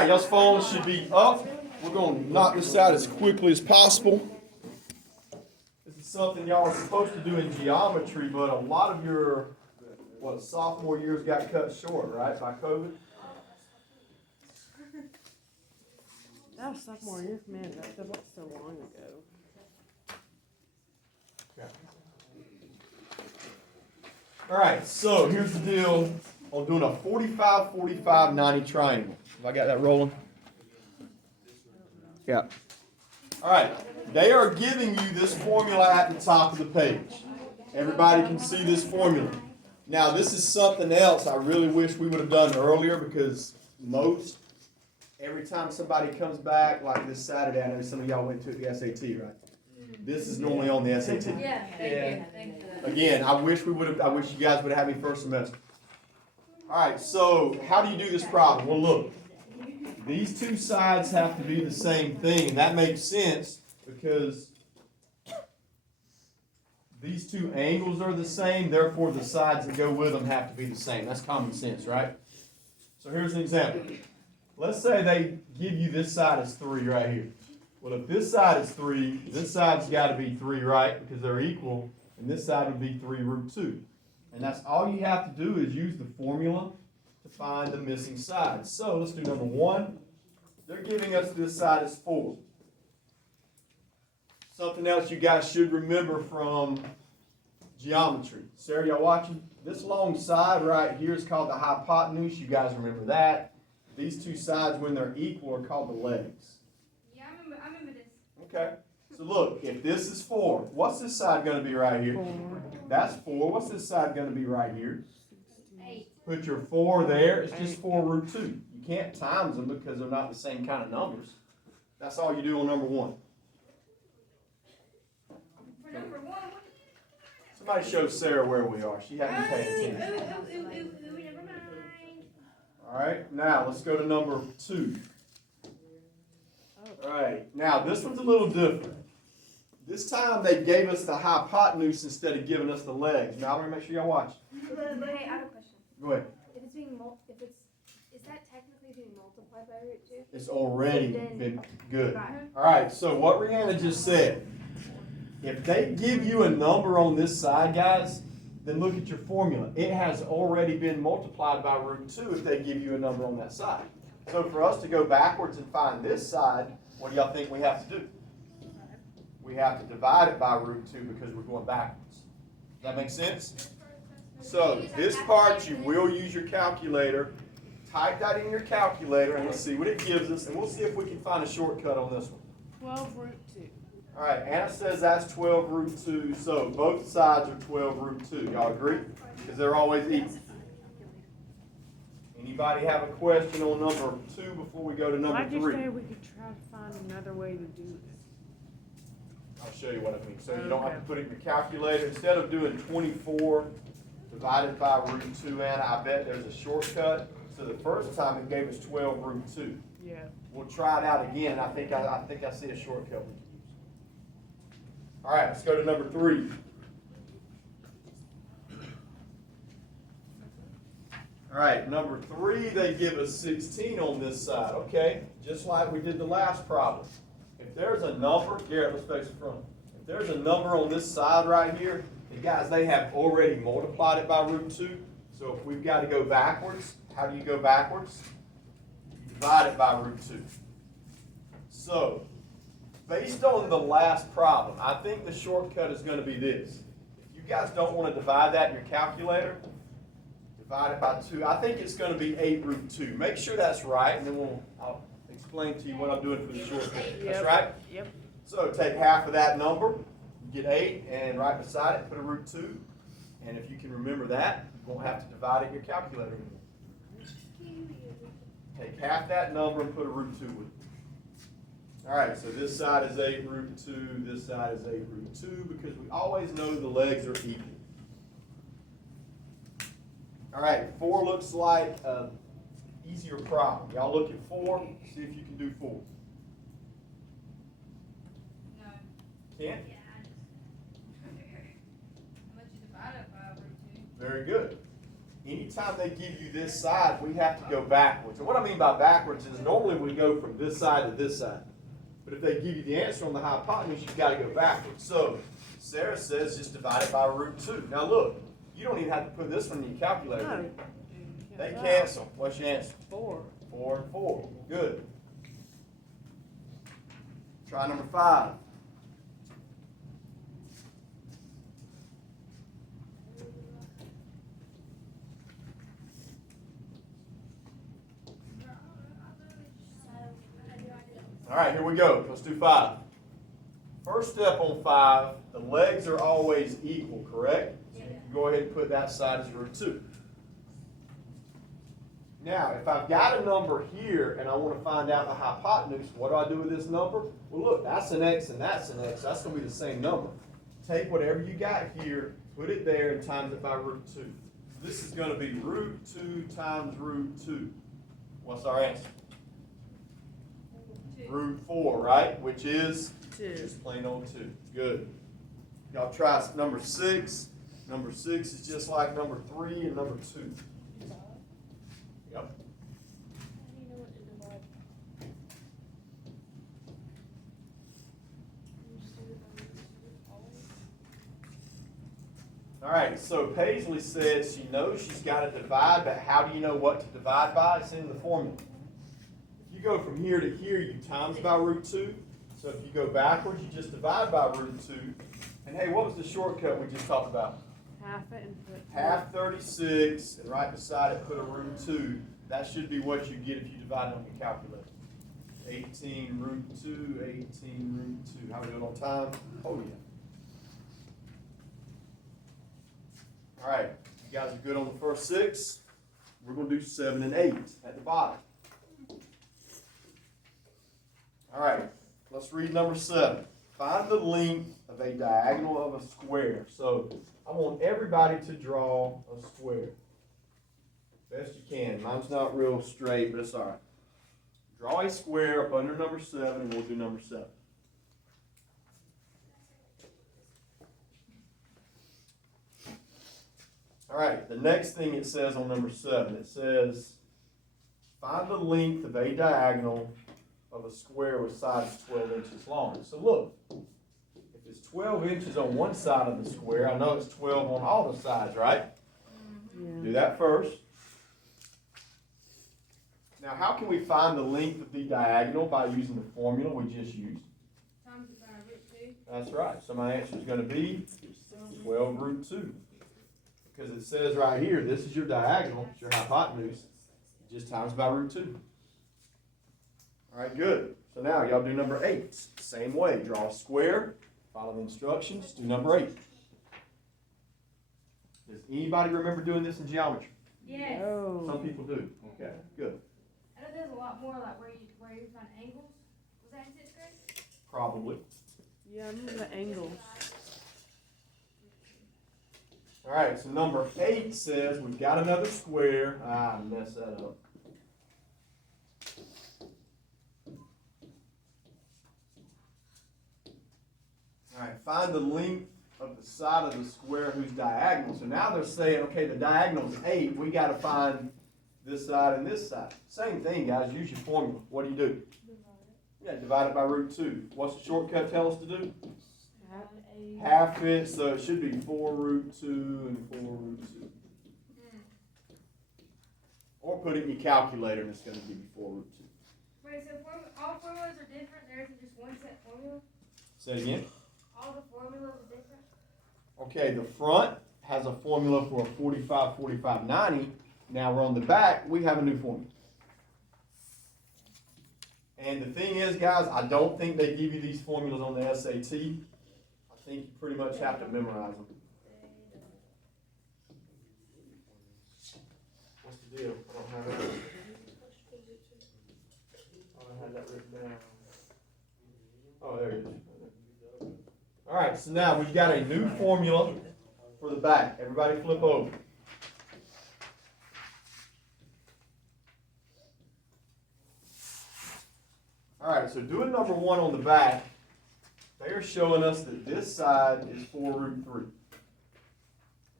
right, y'all's phone should be up. We're going to knock this out as quickly as possible. This is something y'all are supposed to do in geometry, but a lot of your, sophomore years got cut short, right, by COVID? That was sophomore year, man, that was so long ago. Okay. All right, so here's the deal on doing a 45, 45, 90 triangle. Have I got that rolling? Yeah. All right, they are giving you this formula at the top of the page. Everybody can see this formula. Now, this is something else I really wish we would have done earlier because every time somebody comes back, like this Saturday, I know some of y'all went to the SAT, right? This is normally on the SAT. Yeah, thank you. Again, I wish you guys would have had me first semester. All right, so how do you do this problem? Well, look, these two sides have to be the same thing, and that makes sense because these two angles are the same, therefore the sides that go with them have to be the same. That's common sense, right? So here's an example. Let's say they give you this side as 3 right here. Well, if this side is 3, this side's got to be 3, right? Because they're equal, and this side would be 3 root 2. And that's all you have to do is use the formula to find the missing side. So let's do number 1. They're giving us this side as 4. Something else you guys should remember from geometry. Sarah, y'all watching? This long side right here is called the hypotenuse. You guys remember that. These two sides, when they're equal, are called the legs. Yeah, I remember this. Okay. So look, if this is 4, what's this side going to be right here? 4. That's 4. What's this side going to be right here? 8. Put your 4 there. It's just 4 root 2. You can't times them because they're not the same kind of numbers. That's all you do on number 1. For number 1, Somebody show Sarah where we are. She hasn't been paying attention. never mind. All right, now let's go to number 2. All right, now this one's a little different. This time they gave us the hypotenuse instead of giving us the legs. Now I'm gonna make sure y'all watch. Hey, I have a question. Go ahead. If it's is that technically being multiplied by root 2? It's already been good. Got it. All right, so what Rihanna just said, if they give you a number on this side, guys, then look at your formula. It has already been multiplied by root 2 if they give you a number on that side. So for us to go backwards and find this side, what do y'all think we have to do? We have to divide it by root 2 because we're going backwards. Does that make sense? So this part you will use your calculator. Type that in your calculator and let's see what it gives us, and we'll see if we can find a shortcut on this one. 12 root 2. All right, Anna says that's 12 root 2, so both sides are 12 root 2. Y'all agree? Because they're always equal. Anybody have a question on number 2 before we go to number Why'd you 3? say we could try to find another way to do this? I'll show you what I mean. So you don't have to put it in your calculator. Instead of doing 24 divided by root 2, Anna, I bet there's a shortcut. So the first time it gave us 12 root 2. Yeah. We'll try it out again. I think I see a shortcut we can use. All right, let's go to number 3. All right, number 3, they give us 16 on this side. Okay, just like we did the last problem. If there's a number, Garrett, let's face the front. If there's a number on this side right here, and guys, they have already multiplied it by root 2. So if we've got to go backwards, how do you go backwards? You divide it by root 2. So, based on the last problem, I think the shortcut is going to be this. If you guys don't want to divide that in your calculator, divide it by 2. I think it's going to be 8 root 2. Make sure that's right, and then I'll explain to you what I'm doing for the shortcut. That's right? Yep. So take half of that number, you get 8, and right beside it, put a root 2. And if you can remember that, you won't have to divide it in your calculator anymore. Take half that number and put a root 2 with it. All right, so this side is 8 root 2, this side is 8 root 2, because we always know the legs are equal. All right, 4 looks like an easier problem. Y'all look at 4, see if you can do 4. No. Can't? Yeah, how much you divide it by root 2? Very good. Anytime anytime they give you this side, we have to go backwards. And what I mean by backwards is normally we go from this side to this side. But if they give you the answer on the hypotenuse, you've got to go backwards. So Sarah says just divide it by root 2. Now look, you don't even have to put this one in your calculator. No. They cancel. What's your answer? 4. 4 and 4. Good. Try number 5. All right, here we go. Let's do 5. First step on 5, the legs are always equal, correct? Go ahead and put that side as root 2. Now, if I've got a number here and I want to find out the hypotenuse, what do I do with this number? Well, look, that's an x and that's an x. That's going to be the same number. Take whatever you got here, put it there, and times it by root 2. This is going to be root 2 times root 2. What's our answer? Root 4, right? Which is 2. just plain old 2. Good. Y'all try number 6. Number 6 is just like number 3 and number 2. Yep. All right, so Paisley says she knows she's got to divide, but how do you know what to divide by? It's in the formula. If you go from here to here, you times by root 2. So if you go backwards, you just divide by root 2. And hey, what was the shortcut we just talked about? Half it and put Half 36, and right beside it put a root 2. That should be what you get if you divide it on your calculator. 18 root 2, 18 root 2. How are we doing on time? Oh, yeah. All right, you guys are good on the first 6. We're going to do 7 and 8 at the bottom. All right, let's read number 7. Find the length of a diagonal of a square. So I want everybody to draw a square. Best you can. Mine's not real straight, but it's all right. Draw a square up under number 7, and we'll do number 7. All right, the next thing it says on number 7, it says, find the length of a diagonal of a square with sides 12 inches long. So look, if it's 12 inches on one side of the square, I know it's 12 on all the sides, right? Yeah. Do that first. Now, how can we find the length of the diagonal? By using the formula we just used. Times it by root 2. That's right. So my answer is going to be 12 root 2. Because it says right here, this is your diagonal, it's your hypotenuse, just times by root 2. All right, good. So now y'all do number 8. Same way, draw a square, follow the instructions, do number 8. Does anybody remember doing this in geometry? Yes. Oh. Some people do. Okay, good. I know there's a lot more like where you find angles. Was that in 6th grade? Probably. Yeah, I remember the angles. All right, so number 8 says we've got another square. I messed that up. All right, find the length of the side of the square whose diagonal. So now they're saying, okay, the diagonal is 8. We got to find this side and this side. Same thing, guys. Use your formula. What do? Yeah, divide it by root 2. What's the shortcut tell us to do? Half it, so it should be 4 root 2 and 4 root 2. Or put it in your calculator and it's going to give you 4 root 2. Wait, so all formulas are different? There isn't just one set formula? Say it again. All the formulas are different? Okay, the front has a formula for a 45, 45, 90. Now we're on the back, we have a new formula. And the thing is, guys, I don't think they give you these formulas on the SAT. I think you pretty much have to memorize them. What's the deal? I don't have it. Oh, I had that written down. Oh, there it is. All right, so now we've got a new formula for the back. Everybody flip over. All right, so doing number 1 on the back, they are showing us that this side is 4 root 3.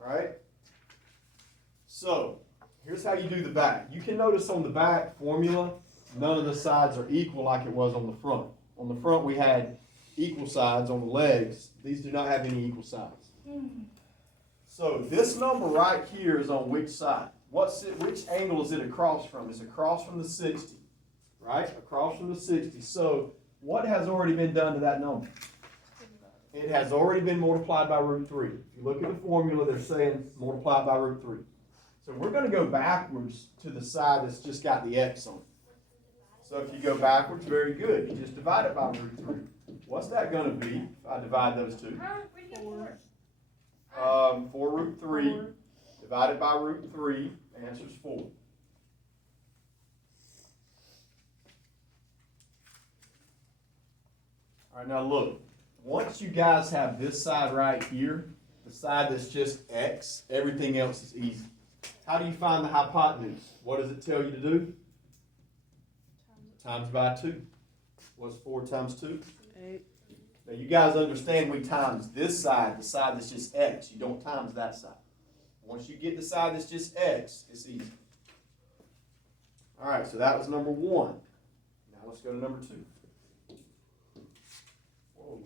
All right? So, Here's how you do the back. You can notice on the back formula, none of the sides are equal like it was on the front. On the front, we had equal sides. On the legs, these do not have any equal sides. So this number right here is on which side? Which angle is it across from? It's across from the 60, right? Across from the 60. So what has already been done to that number? It has already been multiplied by root 3. If you look at the formula, they're saying multiplied by root 3. So we're going to go backwards to the side that's just got the x on it. So if you go backwards, very good. You just divide it by root 3. What's that going to be if I divide those two? Where'd you get 4? 4 root 3 divided by root 3, answer's 4. All right, now look. Once you guys have this side right here, the side that's just x, everything else is easy. How do you find the hypotenuse? What does it tell you to do? Times by 2. What's 4 times 2? 8. Now you guys understand we times this side, the side that's just x. You don't times that side. Once you get the side that's just x, it's easy. All right, so that was number 1. Now let's go to number 2. Whoa.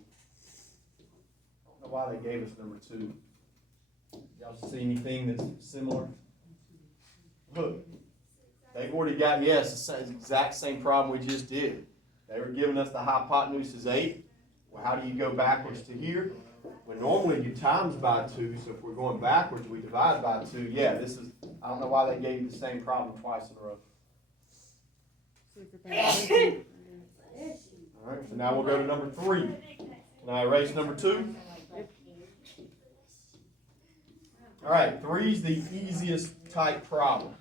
I don't know why they gave us number 2. Y'all see anything that's similar? Look, they've already got, yes, the exact same problem we just did. They were giving us the hypotenuse is 8. Well, how do you go backwards to here? Well, normally you times by 2, so if we're going backwards, we divide by 2. Yeah, this is, I don't know why they gave you the same problem twice in a row. All right, so now we'll go to number 3. Can I erase number 2? All right, 3 is the easiest type problem.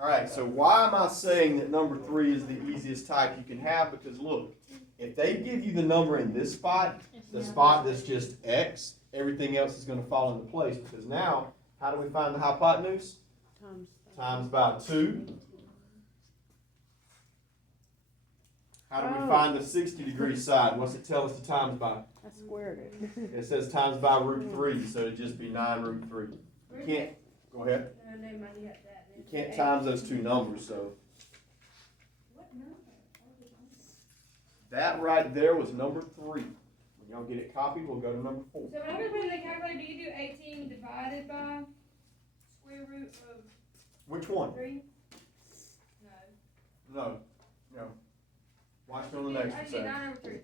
All right, so why am I saying that number 3 is the easiest type you can have? Because look, if they give you the number in this spot, the spot that's just x, everything else is going to fall into place. Because now, how do we find the hypotenuse? Times by 2. How do we find the 60-degree side? What's it tell us to times by? I squared it. It says times by root 3, so it'd just be 9 root 3. You can't, go ahead. No, never mind, you got that. You can't times those two numbers, so. What number? That right there was number 3. When y'all get it copied, we'll go to number 4. So when I put in the calculator, do you do 18 divided by square root of Which one? 3? No. No. No. Watch me on the next I one. did Sarah. 9 over 3.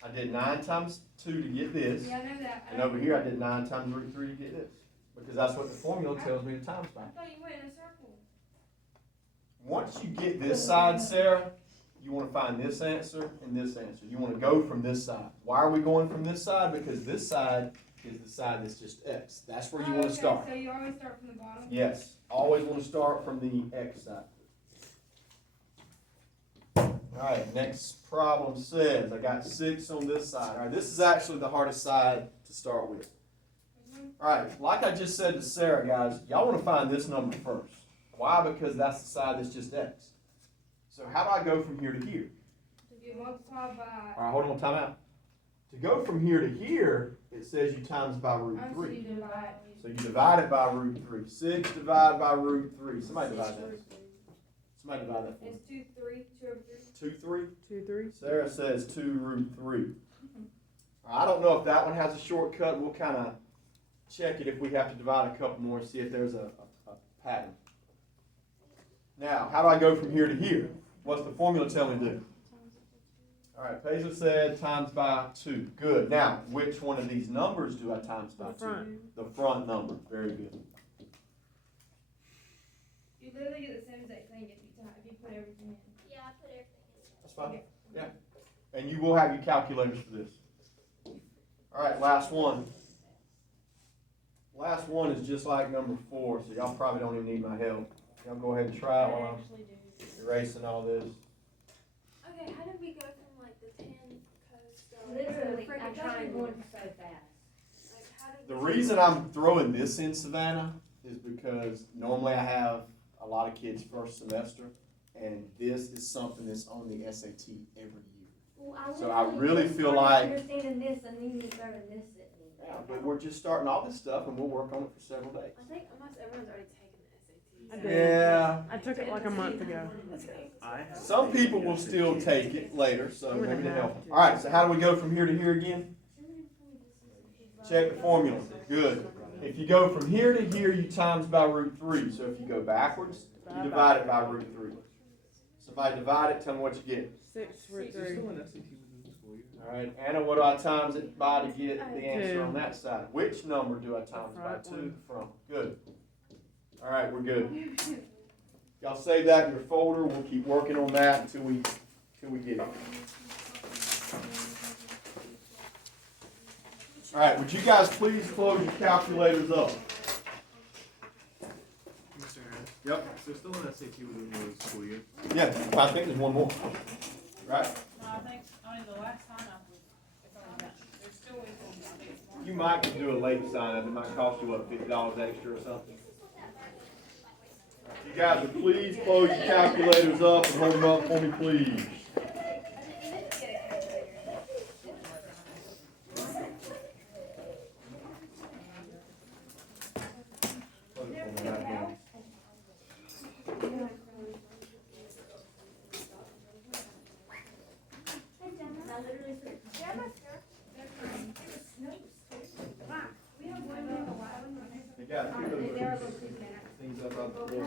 I did 9 times 2 to get this. Yeah, I know that. And over here I did 9 times root 3 to get this. Because that's what the formula tells me to times by. I thought you went in a circle. Once you get this side, Sarah, you want to find this answer and this answer. You want to go from this side. Why are we going from this side? Because this side is the side that's just x. That's where you want to start. So you always start from the bottom? Yes. Always want to start from the x side. All right, next problem says, I got 6 on this side. All right, this is actually the hardest side to start with. All right, like I just said to Sarah, guys, y'all want to find this number first. Why? Because that's the side that's just x. So how do I go from here to here? You multiply by. All right, hold on, time out. To go from here to here, it says you times by root Oh, so 3. you divide. So you divide it by root 3. 6 divided by root 3. Somebody divide that. Somebody divide that for me. It's 2, 3, 2 over 3. 2, 3? 2, 3. Sarah says 2 root 3. I don't know if that one has a shortcut. We'll kind of check it if we have to divide a couple more and see if there's a pattern. Now, how do I go from here to here? What's the formula tell me to do? All right, Paisa said times by 2. Good. Now, which one of these numbers do I times by 2? Front. The front number. Very good. You literally get the same exact thing if you put everything in. Yeah, I put everything in. That's fine. Yeah. And you will have your calculators for this. All right, last one. Last one is just like number 4, so y'all probably don't even need my help. Y'all go ahead and try it while I'm erasing all this. Okay, how did we go from like the 10 codes going? Literally, to the I'm freaking trying triangle? going so fast. Like, how did The we- reason I'm throwing this in, Savannah, is because normally I have a lot of kids first semester, and this is something that's on the SAT every year. Well, So I literally really just feel started like- understanding this, and then you throwing this at me. Yeah, but we're just starting all this stuff, and we'll work on it for several days. I think almost everyone's already taken the SAT. I did. Yeah. I took it like a month ago. Some people will still take it later, so I'm gonna maybe they have help. to. All right, so how do we go from here to here again? Check the formula. Good. If you go from here to here, you times by root 3. So if you go backwards, you divide it by root 3. Somebody divide it, tell me what you get. 6 root 3. All right, Anna, what do I times it by to get the answer 2. on that side? Which number do I times by front 2? one. From. Good. All right, we're good. Y'all save that in your folder. We'll keep working on that until we get it. All right, would you guys please close your calculators up? Mr. Harris? Yep. So still an SAT within the school year? Yeah, I think there's one more. Right? No, I think, the last sign up was, there's still equal, I think it's more. You might could do a late sign up. It might cost you, what, $50 extra or something? You guys would please close your calculators up and hold them up for me, please. You guys, pick those things up out the floor.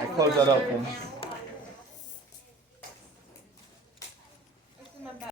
I close that up for me.